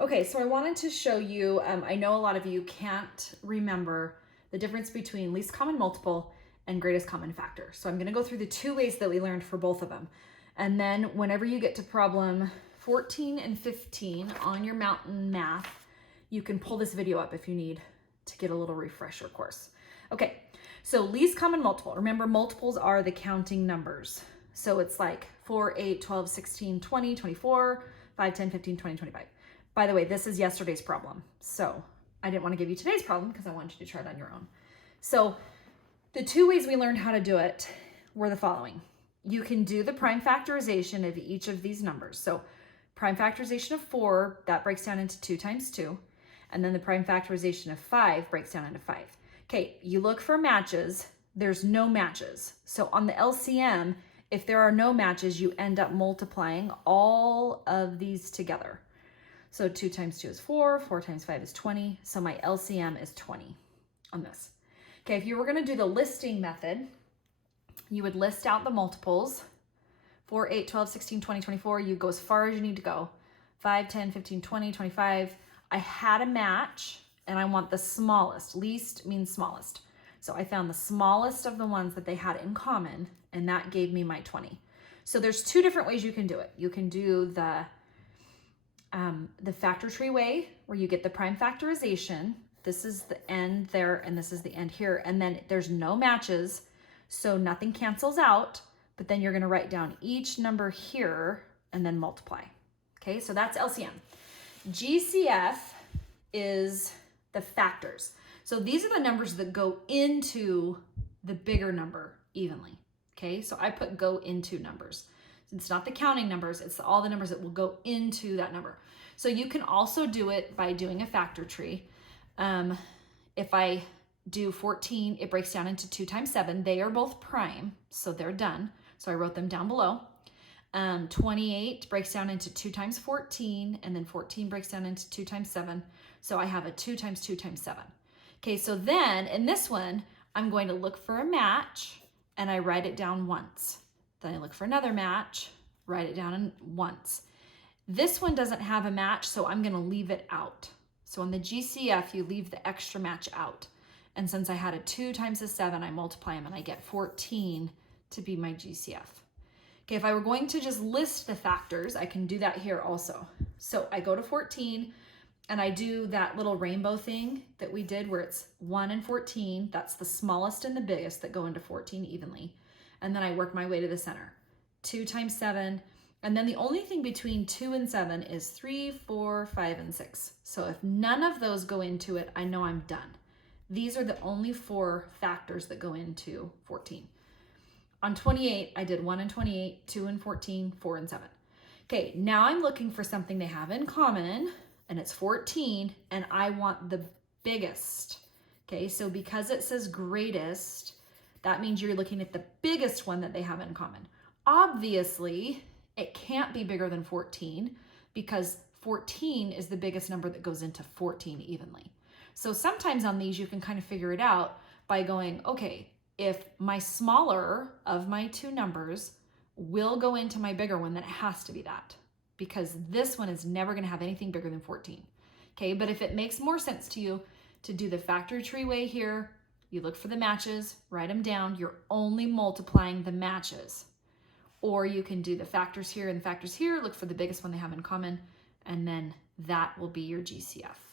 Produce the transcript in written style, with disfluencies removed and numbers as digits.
Okay, so I wanted to show you, I know a lot of you can't remember the difference between least common multiple and greatest common factor. So I'm gonna go through the two ways that we learned for both of them. And then whenever you get to problem 14 and 15 on your mountain math, you can pull this video up if you need to get a little refresher course. Okay, so least common multiple. Remember, multiples are the counting numbers. So it's like 4, 8, 12, 16, 20, 24, 5, 10, 15, 20, 25. By the way, this is yesterday's problem. So I didn't want to give you today's problem because I wanted you to try it on your own. So the two ways we learned how to do it were the following. You can do the prime factorization of each of these numbers. So prime factorization of 4, that breaks down into 2 times 2. And then the prime factorization of 5 breaks down into 5. Okay, you look for matches. There's no matches. So on the LCM, if there are no matches, you end up multiplying all of these together. So 2 times 2 is 4, 4 times 5 is 20. So my LCM is 20 on this. Okay, if you were gonna do the listing method, you would list out the multiples. 4, 8, 12, 16, 20, 24. You go as far as you need to go. 5, 10, 15, 20, 25. I had a match and I want the smallest. Least means smallest. So I found the smallest of the ones that they had in common, and that gave me my 20. So there's two different ways you can do it. You can do the factor tree way, where you get the prime factorization. This is the end there, and this is the end here. And then there's no matches, so nothing cancels out, but then you're gonna write down each number here and then multiply. Okay, so that's LCM. GCF is the factors. So these are the numbers that go into the bigger number evenly. Okay, so I put go into numbers. It's not the counting numbers, it's all the numbers that will go into that number. So you can also do it by doing a factor tree. If I do 14, it breaks down into 2 times 7. They are both prime, so they're done. So I wrote them down below. 28 breaks down into 2 times 14, and then 14 breaks down into 2 times 7. So I have a 2 times 2 times 7. Okay, so then in this one, I'm going to look for a match, and I write it down once. Then I look for another match, write it down once. This one doesn't have a match, so I'm gonna leave it out. So on the GCF, you leave the extra match out. And since I had a 2 times a 7, I multiply them and I get 14 to be my GCF. Okay, if I were going to just list the factors, I can do that here also. So I go to 14 and I do that little rainbow thing that we did where it's 1 and 14. That's the smallest and the biggest that go into 14 evenly. And then I work my way to the center. 2 times 7. And then the only thing between 2 and 7 is 3, 4, 5, and 6. So if none of those go into it, I know I'm done. These are the only 4 factors that go into 14. On 28, I did 1 and 28, 2 and 14, 4 and 7. Okay, now I'm looking for something they have in common, and it's 14, and I want the biggest. Okay, so because it says greatest, that means you're looking at the biggest one that they have in common. Obviously, it can't be bigger than 14 because 14 is the biggest number that goes into 14 evenly. So sometimes on these, you can kind of figure it out by going, okay, if my smaller of my 2 numbers will go into my bigger one, then it has to be that, because this one is never going to have anything bigger than 14. Okay, but if it makes more sense to you to do the factor tree way here, you look for the matches, write them down, you're only multiplying the matches. Or you can do the factors here and the factors here, look for the biggest one they have in common, and then that will be your GCF.